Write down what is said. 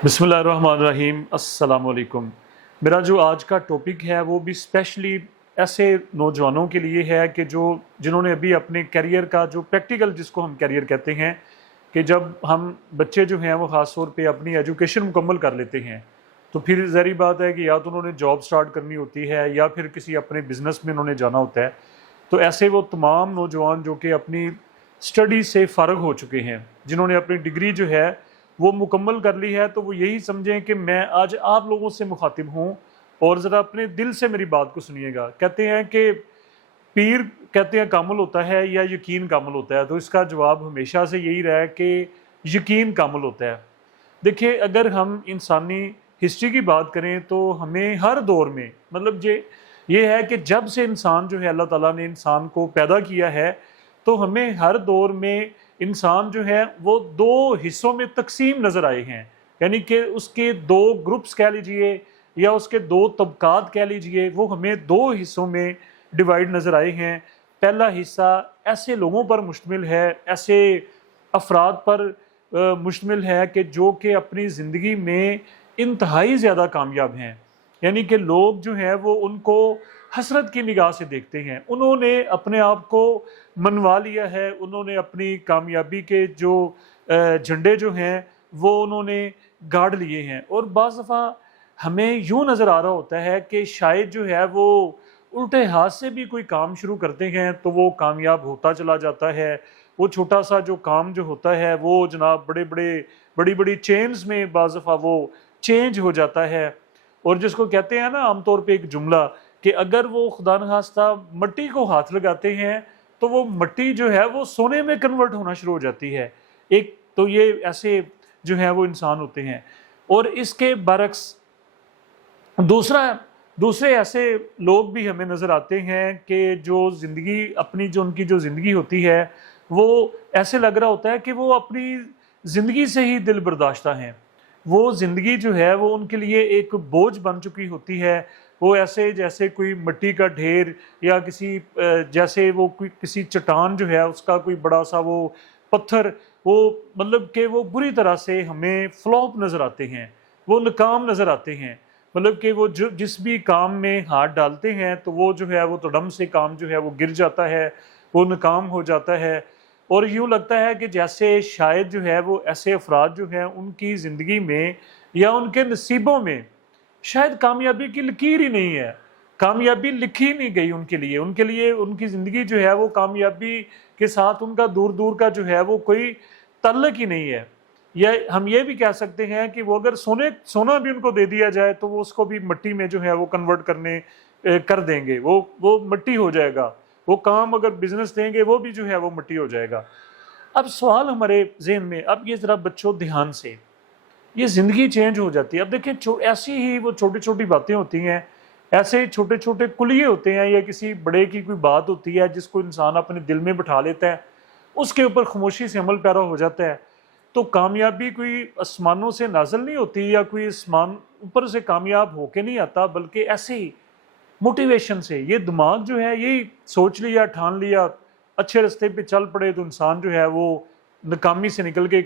बिस्मिल्लाहिर्रहमानिर्रहीम। अस्सलाम वालेकुम। मेरा जो आज का टॉपिक है वो भी स्पेशली ऐसे नौजवानों के लिए है कि जिन्होंने अभी अपने करियर का जो प्रैक्टिकल, जिसको हम करियर कहते हैं, कि जब हम बच्चे जो हैं वो ख़ास तौर पे अपनी एजुकेशन मुकम्मल कर लेते हैं तो फिर ज़ाहिर बात है कि या तो उन्होंने जॉब स्टार्ट करनी होती है या फिर किसी अपने बिज़नेस में उन्होंने जाना होता है। तो ऐसे वो तमाम नौजवान जो कि अपनी स्टडी से फ़ारग हो चुके हैं, जिन्होंने अपनी डिग्री जो है वो मुकम्मल कर ली है, तो वो यही समझें कि मैं आज आप लोगों से मुखातिब हूँ और ज़रा अपने दिल से मेरी बात को सुनिएगा। कहते हैं कि पीर कहते हैं कामिल होता है या यकीन कामिल होता है, तो इसका जवाब हमेशा से यही रहा है कि यकीन कामिल होता है। देखिए, अगर हम इंसानी हिस्ट्री की बात करें तो हमें हर दौर में, मतलब ये है कि जब से इंसान जो है, अल्लाह ताला ने इंसान को पैदा किया है, तो हमें हर दौर में इंसान जो है वो दो हिस्सों में तकसीम नज़र आए हैं। यानी कि उसके दो ग्रुप्स कह लीजिए या उसके दो तबकात कह लीजिए, वो हमें दो हिस्सों में डिवाइड नज़र आए हैं। पहला हिस्सा ऐसे लोगों पर मुश्तमिल है, ऐसे अफराद पर मुश्तमिल है कि जो कि अपनी ज़िंदगी में इंतहाई ज़्यादा कामयाब हैं। यानी कि लोग जो हैं वो उनको हसरत की निगाह से देखते हैं। उन्होंने अपने आप को मनवा लिया है, उन्होंने अपनी कामयाबी के जो झंडे जो हैं वो उन्होंने गाड़ लिए हैं। और बाज़ दफ़ा हमें यूँ नज़र आ रहा होता है कि शायद जो है वो उल्टे हाथ से भी कोई काम शुरू करते हैं तो वो कामयाब होता चला जाता है। वो छोटा सा जो काम जो होता है वो जनाब बड़ी बड़ी चेन्स में बाज़ दफ़ा वो चेंज हो जाता है। और जिसको कहते हैं ना आमतौर पे एक जुमला, कि अगर वो खुदा न खास्ता मट्टी को हाथ लगाते हैं तो वो मट्टी जो है वो सोने में कन्वर्ट होना शुरू हो जाती है। एक तो ये ऐसे जो है वो इंसान होते हैं। और इसके बरक्स दूसरे ऐसे लोग भी हमें नज़र आते हैं कि जो ज़िंदगी अपनी जो उनकी जो ज़िंदगी होती है वो ऐसे लग रहा होता है कि वो अपनी ज़िंदगी से ही दिल बर्दाश्ता हैं। वो ज़िंदगी जो है वो उनके लिए एक बोझ बन चुकी होती है। वो ऐसे जैसे कोई मिट्टी का ढेर या जैसे वो कोई किसी चट्टान जो है उसका कोई बड़ा सा वो पत्थर, वो मतलब कि वो बुरी तरह से हमें फ्लॉप नज़र आते हैं, वो नाकाम नज़र आते हैं। मतलब कि वो जो जिस भी काम में हाथ डालते हैं तो वो जो है वो तड़म से काम जो है वो गिर जाता है, वो नाकाम हो जाता है। और यूँ लगता है कि जैसे शायद जो है वो ऐसे अफराद जो हैं उनकी ज़िंदगी में या उनके नसीबों में शायद कामयाबी की लकीर ही नहीं है, कामयाबी लिखी नहीं गई उनके लिए उनकी ज़िंदगी जो है वो कामयाबी के साथ उनका दूर दूर का जो है वो कोई ताल्लुक ही नहीं है। या हम ये भी कह सकते हैं कि वो अगर सोना भी उनको दे दिया जाए तो वो उसको भी मिट्टी में जो है वो कन्वर्ट कर देंगे, वो मिट्टी हो जाएगा। वो काम अगर बिजनेस देंगे वो भी जो है वो मिट्टी हो जाएगा। अब सवाल हमारे जहन में, अब ये ज़रा बच्चों ध्यान से, ये ज़िंदगी चेंज हो जाती है। अब देखिए, ऐसी ही वो छोटी छोटी बातें होती हैं, ऐसे छोटे छोटे कुलिये होते हैं, या किसी बड़े की कोई बात होती है जिसको इंसान अपने दिल में बिठा लेता है, उसके ऊपर खामोशी से अमल पैरा हो जाता है। तो कामयाबी कोई आसमानों से नाज़िल नहीं होती या कोई आसमान ऊपर से कामयाब होके नहीं आता, बल्कि ऐसे ही मोटिवेशन से ये दिमाग जो है यही सोच लिया, ठान लिया, अच्छे रास्ते पे चल पड़े तो इंसान जो है वो नाकामी से निकल के